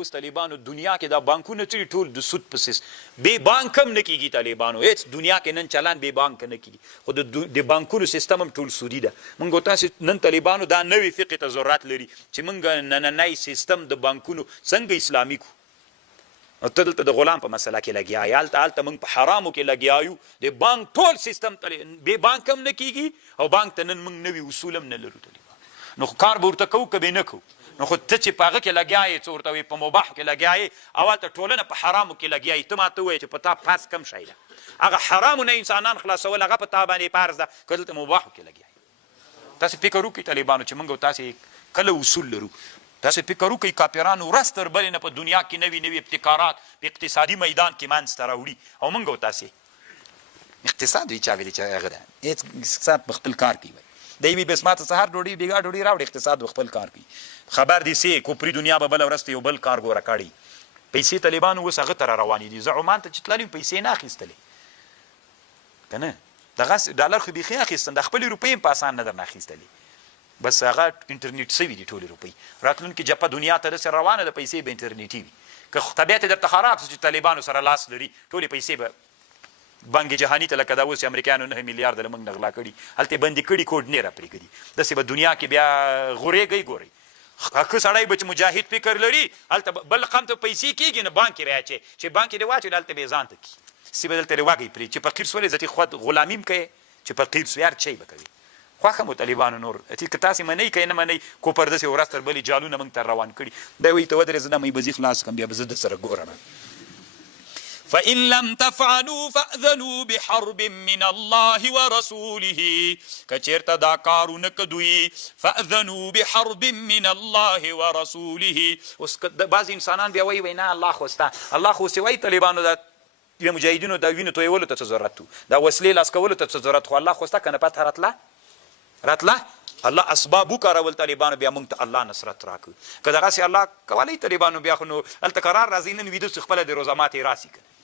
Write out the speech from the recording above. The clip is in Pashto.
اوس طالبانو دنیا کې دا بانکونه چې ټول د سود په سیس بې بانک هم نه کېږي طالبانو هېڅ دنیا کې نن چلان بې بانک نه کېږي خو د بانکونو سیستم هم ټول سودي ده موږ تاسې نن طالبانو دا نوې فقې ته ضرورت لري چې موږ نننی سیستم د بانکونو څنګه اسلامي کړو ته دلته د غلام په مسله کې لګیا یې هلته موږ په حرامو کې لګیا یو د بانک ټول سیستم بې بانک هم نه کېږي او بانک ته نن موږ نوي اصول هم نه لرو طالبان نو کار به ورته کوو که به نه کوو نو خو ته چې په هغه کې لګیا یې څه ورته وایي په مباحو کې لګیا یې او هلته ټولنه په حرامو کې لګیا یې ته ماته ووایې چې په تا پاس کم شی ده هغه حرامو نه انسانان خلاصول هغه په تا باندې فرض ده که دلته مباحو کې لګیا یې تاسې فکر وکړئ طالبانو چې موږ تاسې کله اصول لرو تاسې فکر وکړئ کاپیرانو ورځ تر بلې نه په دنیا کې نوي نوي ابتکارات په اقتصادي میدان کې منځته راوړي او موږ تاسې اقتصاد وي چا ویلي چې هغه ده هېڅ اقتصاد په خپل کار کوي د یوې بسماته سهار ډوډۍ بېګا ډوډۍ راوړي اقتصاد به خپل کار کوي خبر دې سي کوپري دنیا به بله ورځ ته یو بل کار ګوره کړي پیسې طالبانو اوس هغه ته را روانې دي زه عمان ته چې تللی پیسې نه اخیستلې که نه دغه ډالر خو بیخي اخیستن د خپلې روپۍ هم په اسان نه درنه اخیستلې بس هغه انټرنیټ سوي دي ټولې روپۍ راتلونکې جپه دنیا ته داسې روانه ده پیسې به انټرنیټي وي که طبیعت یې درته خراب شي چې طالبانو سره لاس لري ټولې پیسې به بانک جهاني ته لکه دا اوس امریکایانو 9 میلیارده له موږ نه غلا کړي هلته بندي کړي کوډ نه راپرېږدي داسې به دنیا کې بیا غورېږئ ګورئ ښه سړی به چې مجاهد فکر لري هلته بل قام ته پیسې کېږي نه بانک یې رااچوي چې بانک یې دې واچوي هلته به یې ځان ته کړي سي به دلته رواږئ پرې چې فقیر سولې زه خود غلامي هم کوې چې فقیر سو هر شی به کوي خوښه مو طالبانو نور که تاسې منئ که نه منئ کوپر داسې ورځ تر بلې جالونه موږ ته روان کړي دی وایي ته ودرې زه نه مې به زی خلاص کړم بیا به زه در سره ګورم فإن لم تفعلوا فأذنوا بحرب من الله ورسوله کچیرته دا کارونه کدوی فأذنوا بحرب من الله ورسوله اوس بعض انسانان بیا وایي نه الله خو ستا الله خو سې وایي طالبانو دا د مجاهدینو دا وینو تویولو ته څه ضرورت و دا وسلې لاس کولو ته څه ضرورت خو الله خو ستا که نه پته راتله الله اسباب وکارول طالبانو بیا موږ ته الله نصرت راکړو که دغسې الله کولی طالبانو بیا خو نو هلته قرار راځي نن ویده چې خپله د روزه ماتې راسي که